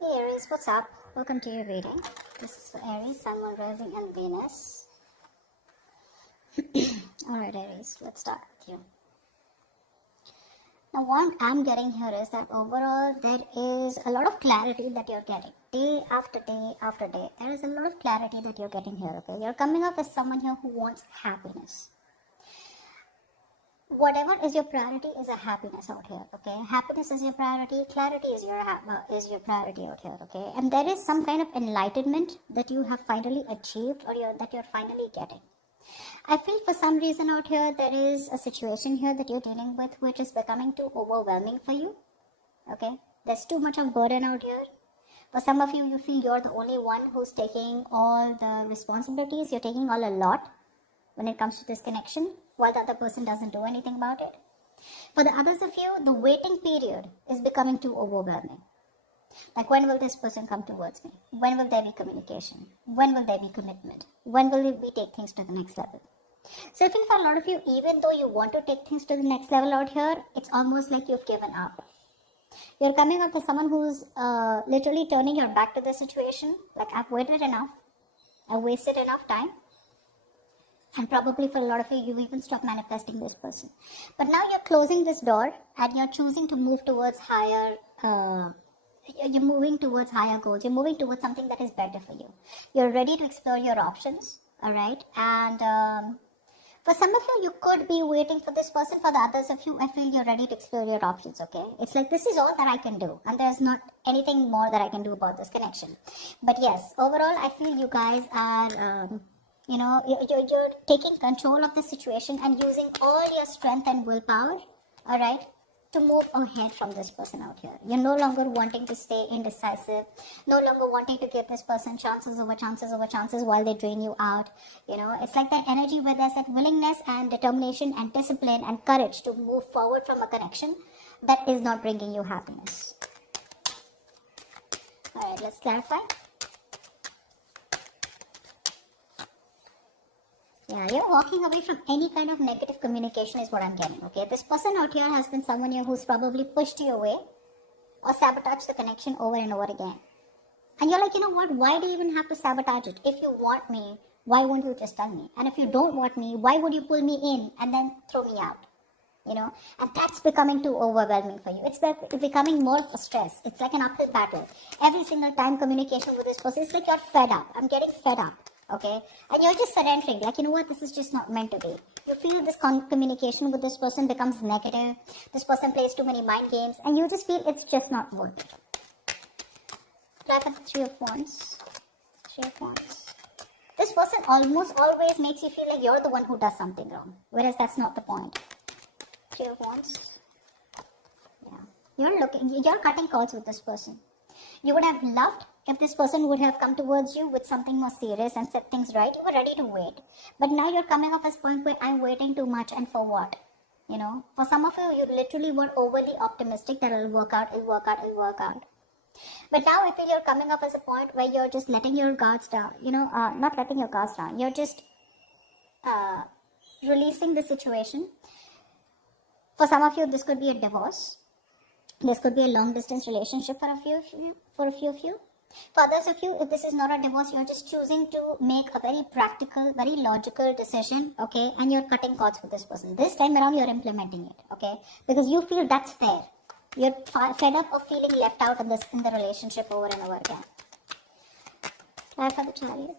Hey Aries, what's up? Welcome to your reading. This is for Aries, Sun, Moon, Rising, and Venus. Alright Aries, let's start with you. Now what I'm getting here is that overall there is a lot of clarity that you're getting. Day after day after day. There is a lot of clarity that you're getting here, okay? You're coming up as someone here who wants happiness. Whatever is your priority is a happiness out here, okay? Happiness is your priority, clarity is your priority out here, okay? And there is some kind of enlightenment that you have finally achieved or that you're finally getting. I feel for some reason out here there is a situation here that you're dealing with which is becoming too overwhelming for you, okay? There's too much of burden out here. For some of you, you feel you're the only one who's taking all the responsibilities, you're taking all a lot when it comes to this connection, while the other person doesn't do anything about it. For the others of you, the waiting period is becoming too overwhelming. Like, when will this person come towards me? When will there be communication? When will there be commitment? When will we take things to the next level? So I feel for a lot of you, even though you want to take things to the next level out here, it's almost like you've given up. You're coming up as someone who's literally turning your back to the situation. Like, I've waited enough. I've wasted enough time. And probably for a lot of you, you've even stopped manifesting this person. But now you're closing this door and you're choosing to move towards higher, you're moving towards higher goals. You're moving towards something that is better for you. You're ready to explore your options, all right? And for some of you, you could be waiting for this person. For the others of you, I feel you're ready to explore your options, okay? It's like, this is all that I can do. And there's not anything more that I can do about this connection. But yes, overall, I feel you guys are... you're taking control of the situation and using all your strength and willpower, all right, to move ahead from this person out here. You're no longer wanting to stay indecisive, no longer wanting to give this person chances over chances over chances while they drain you out. You know, it's like that energy where there's that willingness and determination and discipline and courage to move forward from a connection that is not bringing you happiness. All right, let's clarify. Yeah, you're walking away from any kind of negative communication is what I'm getting, okay? This person out here has been someone here who's probably pushed you away or sabotaged the connection over and over again. And you're like, you know what? Why do you even have to sabotage it? If you want me, why won't you just tell me? And if you don't want me, why would you pull me in and then throw me out? You know, and that's becoming too overwhelming for you. It's becoming more of a stress. It's like an uphill battle. Every single time communication with this person, it's like you're fed up. I'm getting fed up. Okay, and you're just surrendering, like, you know what, this is just not meant to be. You feel this communication with this person becomes negative, this person plays too many mind games, and you just feel it's just not worth it. Try for the Three of Wands. This person almost always makes you feel like you're the one who does something wrong, whereas that's not the point. Three of Wands. Yeah, you're cutting calls with this person. You would have loved if this person would have come towards you with something more serious and set things right. You were ready to wait. But now you're coming off as a point where I'm waiting too much, and for what? You know, for some of you, you literally were overly optimistic that it'll work out. But now I feel you're coming off as a point where you're just letting your guards down. You know, not letting your guards down. You're just releasing the situation. For some of you, this could be a divorce. This could be a long distance relationship for a few of you. For others of you, if this is not a divorce, you're just choosing to make a very practical, very logical decision, okay? And you're cutting cords with this person. This time around, you're implementing it, okay? Because you feel that's fair. You're fed up of feeling left out in the relationship over and over again. Try for the Chariot.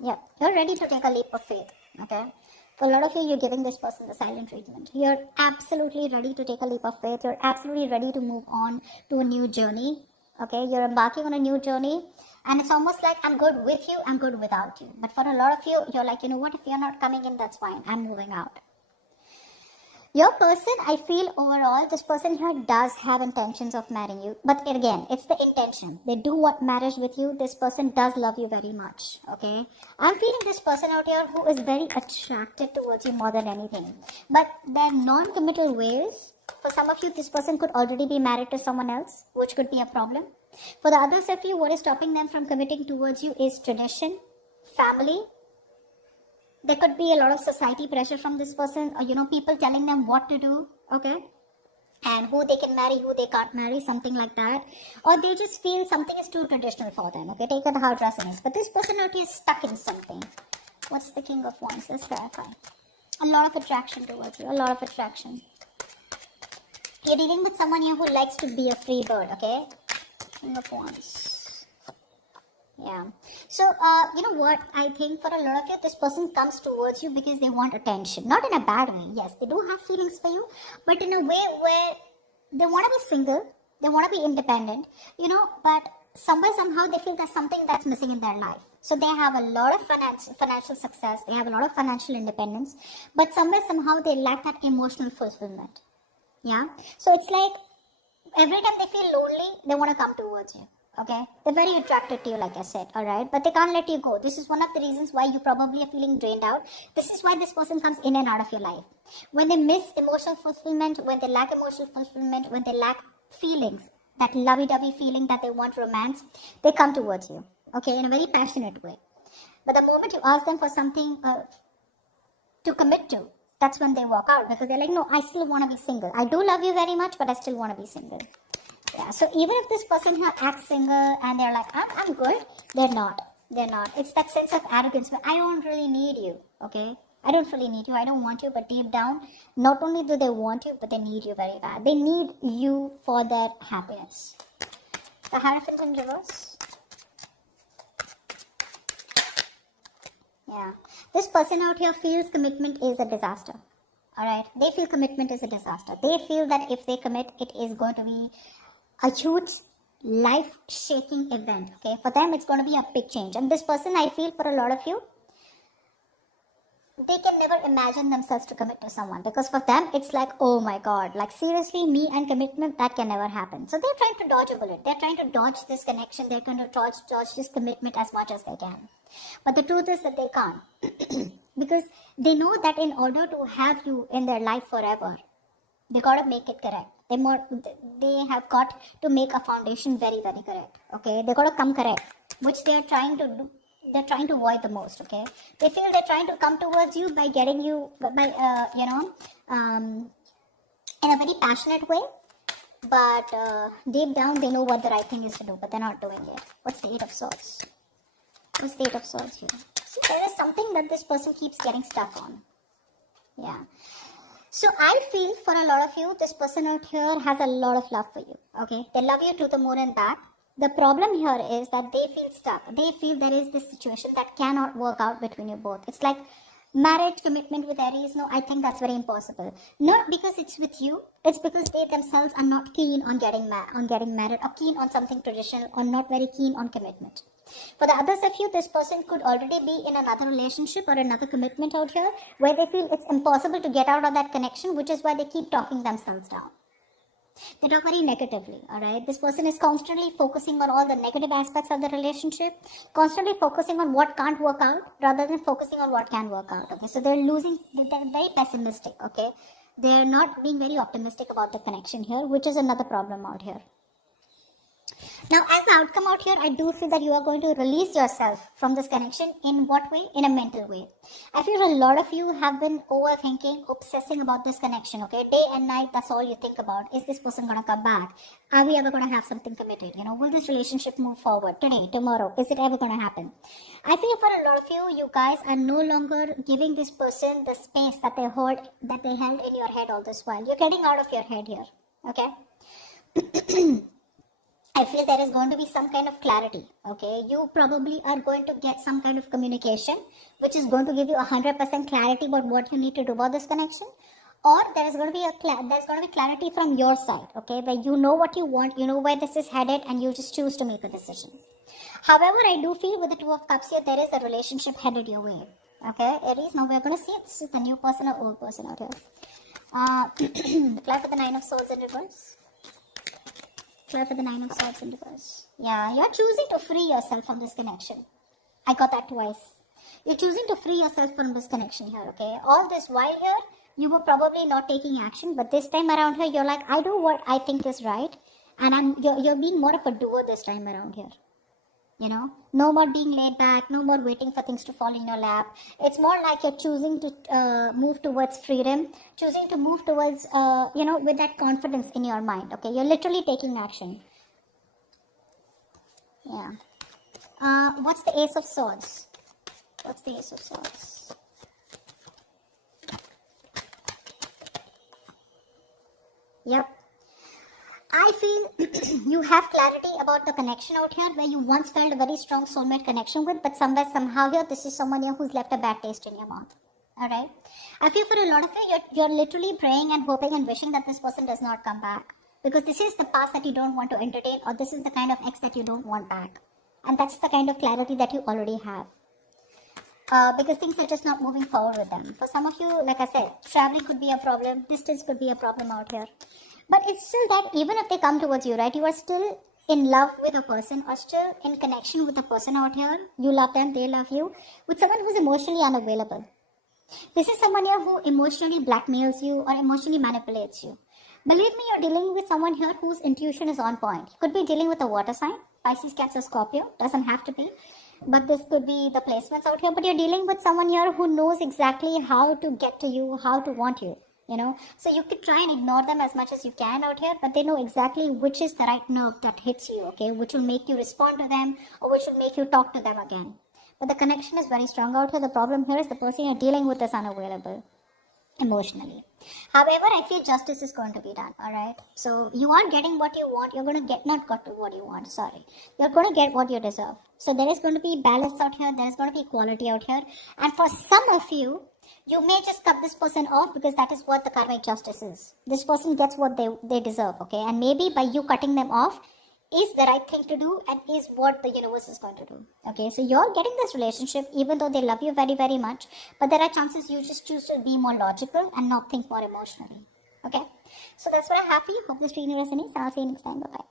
Yeah, you're ready to take a leap of faith, okay? For a lot of you, you're giving this person the silent treatment. You're absolutely ready to take a leap of faith. You're absolutely ready to move on to a new journey, okay? You're embarking on a new journey, and it's almost like, I'm good with you, I'm good without you. But for a lot of you, you're like, you know what, if you're not coming in, that's fine, I'm moving out. Your person, I feel overall, this person here does have intentions of marrying you. But again, it's the intention. They do want marriage with you. This person does love you very much, okay? I'm feeling this person out here who is very attracted towards you more than anything. But their non-committal ways, for some of you, this person could already be married to someone else, which could be a problem. For the others of you, what is stopping them from committing towards you is tradition, family, There could be a lot of society pressure from this person, or people telling them what to do, okay, and who they can marry, who they can't marry, something like that. Or they just feel something is too traditional for them, okay, take it how it resonates. But this person out here is stuck in something. What's the King of Wands? Let's clarify. A lot of attraction towards you, a lot of attraction. You're dealing with someone here who likes to be a free bird, okay? King of Wands. Yeah. So, you know what? I think for a lot of you, this person comes towards you because they want attention. Not in a bad way. Yes, they do have feelings for you, but in a way where they want to be single, they want to be independent, but somewhere, somehow, they feel there's something that's missing in their life. So they have a lot of financial success, they have a lot of financial independence, but somewhere, somehow, they lack that emotional fulfillment. Yeah. So it's like every time they feel lonely, they want to come towards you. Okay. They're very attracted to you, like I said. All right. But they can't let you go. This is one of the reasons why you probably are feeling drained out. This is why this person comes in and out of your life. When they miss emotional fulfillment, when they lack emotional fulfillment, when they lack feelings, that lovey-dovey feeling that they want romance, they come towards you. Okay. In a very passionate way. But the moment you ask them for something to commit to, that's when they walk out, because they're like, no, I still want to be single. I do love you very much, but I still want to be single. Yeah, so even if this person here acts single and they're like, I'm good, they're not. They're not. It's that sense of arrogance where I don't really need you, okay? I don't really need you. I don't want you, but deep down, not only do they want you, but they need you very bad. They need you for their happiness. The Hierophant in reverse. Yeah. This person out here feels commitment is a disaster. Alright. They feel commitment is a disaster. They feel that if they commit, it is going to be a huge life-shaking event. Okay. For them, it's going to be a big change. And this person, I feel for a lot of you, they can never imagine themselves to commit to someone, because for them it's like, oh my god, like seriously, me and commitment, that can never happen. So they're trying to dodge a bullet. They're trying to dodge this connection. They're trying to dodge this commitment as much as they can. But the truth is that they can't because they know that in order to have you in their life forever, they got to make it correct. They have got to make a foundation very, very correct. Okay, they got to come correct, which they are trying to do. They're trying to avoid the most. Okay, they feel they're trying to come towards you by getting you in a very passionate way, but deep down they know what the right thing is to do, but they're not doing it. What's the Eight of Swords? What's the Eight of Swords here? See, there is something that this person keeps getting stuck on. Yeah. So I feel for a lot of you, this person out here has a lot of love for you. Okay, they love you to the moon and back. The problem here is that they feel stuck. They feel there is this situation that cannot work out between you both. It's like marriage commitment with Aries. No, I think that's very impossible. Not because it's with you. It's because they themselves are not keen on getting married, or keen on something traditional, or not very keen on commitment. For the others of you, this person could already be in another relationship or another commitment out here where they feel it's impossible to get out of that connection, which is why they keep talking themselves down. They talk very negatively, alright? This person is constantly focusing on all the negative aspects of the relationship, constantly focusing on what can't work out rather than focusing on what can work out, okay? So they're very pessimistic, okay? They're not being very optimistic about the connection here, which is another problem out here. Now, as the outcome out here, I do feel that you are going to release yourself from this connection. In what way? In a mental way. I feel a lot of you have been overthinking, obsessing about this connection, okay? Day and night, that's all you think about. Is this person going to come back? Are we ever going to have something committed? Will this relationship move forward today, tomorrow? Is it ever going to happen? I feel for a lot of you, you guys are no longer giving this person the space that they held in your head all this while. You're getting out of your head here, okay? I feel there is going to be some kind of clarity, okay? You probably are going to get some kind of communication, which is going to give you 100% clarity about what you need to do about this connection. Or there is going to be clarity from your side, okay? Where you know what you want, you know where this is headed, and you just choose to make a decision. However, I do feel with the Two of Cups here, there is a relationship headed your way, okay? Aries, now we're going to see if this is the new person or old person out here. Apply for the Nine of Swords in reverse. For the Nine of Swords in reverse. Yeah, you're choosing to free yourself from this connection. I got that twice. You're choosing to free yourself from this connection here, okay? All this while here, you were probably not taking action, but this time around here, you're like, I do what I think is right, and you're being more of a doer this time around here. No more being laid back, no more waiting for things to fall in your lap. It's more like you're choosing to move towards freedom, choosing to move towards, with that confidence in your mind. Okay, you're literally taking action. Yeah. What's the Ace of Swords? What's the Ace of Swords? Yep. I feel you have clarity about the connection out here where you once felt a very strong soulmate connection with, but somewhere, somehow here, this is someone here who's left a bad taste in your mouth. Alright? I feel for a lot of you, you're literally praying and hoping and wishing that this person does not come back. Because this is the past that you don't want to entertain, or this is the kind of ex that you don't want back. And that's the kind of clarity that you already have. Because things are just not moving forward with them. For some of you, like I said, traveling could be a problem, distance could be a problem out here. But it's still that even if they come towards you, right, you are still in love with a person or still in connection with a person out here. You love them, they love you, with someone who's emotionally unavailable. This is someone here who emotionally blackmails you or emotionally manipulates you. Believe me, you're dealing with someone here whose intuition is on point. You could be dealing with a water sign, Pisces, Cancer, Scorpio, doesn't have to be. But this could be the placements out here. But you're dealing with someone here who knows exactly how to get to you, how to want you. So you could try and ignore them as much as you can out here, but they know exactly which is the right nerve that hits you, okay, which will make you respond to them or which will make you talk to them again. But the connection is very strong out here. The problem here is the person you're dealing with is unavailable emotionally. However, I feel justice is going to be done. All right, so you are getting what you want. You're going to get, not got to what you want, sorry, you're going to get what you deserve. So there is going to be balance out here, there is going to be equality out here, and for some of you, you may just cut this person off because that is what the karmic justice is. This person gets what they deserve, okay, and maybe by you cutting them off is the right thing to do and is what the universe is going to do. Okay, so you're getting this relationship even though they love you very, very much, but there are chances you just choose to be more logical and not think more emotionally. Okay, so that's what I have for you. Hope this reading resonates, and I'll see you next time. Bye bye.